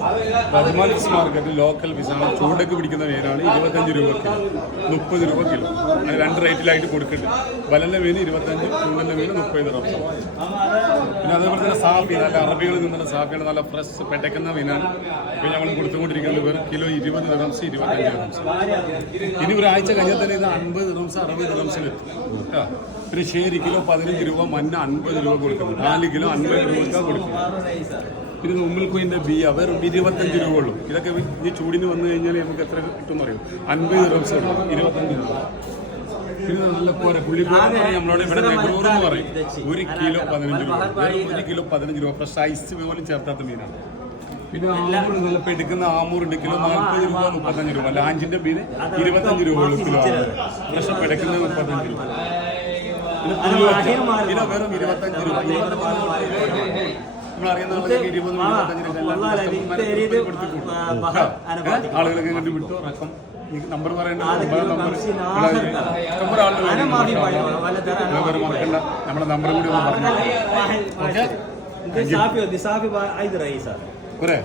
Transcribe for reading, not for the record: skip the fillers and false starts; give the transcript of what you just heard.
Rahman fish market local ഫിഷാണ്. ചൂടൊക്കെ പിടിക്കുന്ന മീനാണ്. 25 രൂപ കിലോ, 30 രൂപ കിലോ. അങ്ങനെ 2 റേറ്റിലായിട്ട് കൊടുക്കുന്നുണ്ട്. വലന്റെ മീൻ 25, ചൂണ്ടന്റെ മീൻ 30 രൂപ. പിന്നെ അതേപോലെ തന്നെ സാഫി, നല്ല അറബികളിൽ നിന്നുള്ള സാഫിയാണ്. നല്ല ഫ്രഷ് പെട്ടക്കുന്ന മീനാണ്. ഇപ്പോൾ ഞങ്ങൾ കൊടുത്തുകൊണ്ടിരിക്കുന്നത് വെറും കിലോ 20 ദിറംസ്, 25 ദിറംസ്. ഇനി ഒരാഴ്ച കഴിഞ്ഞാൽ തന്നെ ഇത് 50 ദിറംസ്, 60 ദിറംസിലെത്തും. പിന്നെ ശരി കിലോ 15 രൂപ, മഞ്ഞ 50 രൂപ കൊടുക്കുന്നു. 4 കിലോ 50 രൂപ കൊടുക്കുന്നു. പിന്നെ ഉമ്മിൽക്കുയിൻ്റെ ബിയ വെറും 25 രൂപ ഉള്ളൂ. ഇതൊക്കെ ഈ ചൂടിന് വന്നു കഴിഞ്ഞാൽ നമുക്ക് എത്ര കിട്ടുമെന്ന് അറിയും. 50 ദിറംസ് കൊടുക്കും, 25 രൂപ. പിന്നെ നല്ല പോര പുള്ളിപ്പോര നമ്മളോട് ഇവിടെ നെഗറൂറെന്ന് പറയും. 1 കിലോ 15 രൂപ, വെറും 1 കിലോ 15 രൂപ. ഫ്രഷ് ഐസ് പോലും ചേർത്താത്ത മീനാണ്. പിന്നെ ആമൂർ, നല്ല പെടുക്കുന്ന ആമൂറുണ്ട്. കിലോ 40 രൂപ, 35 രൂപ. ലാഞ്ചിന്റെ മീൻ 25 രൂപ ഉള്ളൂ കിലോ. ഫ്രഷ് പെടുക്കുന്ന 35 രൂപ. കിലോ വെറും 25 രൂപ. നമ്മളറിയുന്ന ആളുകളൊക്കെ കണ്ടു വിട്ടു. റക്കം നമ്പർ പറയേണ്ട മറക്കണ്ട. നമ്മുടെ നമ്പർ കൂടി ഒന്ന് പറഞ്ഞു. ഓക്കെ,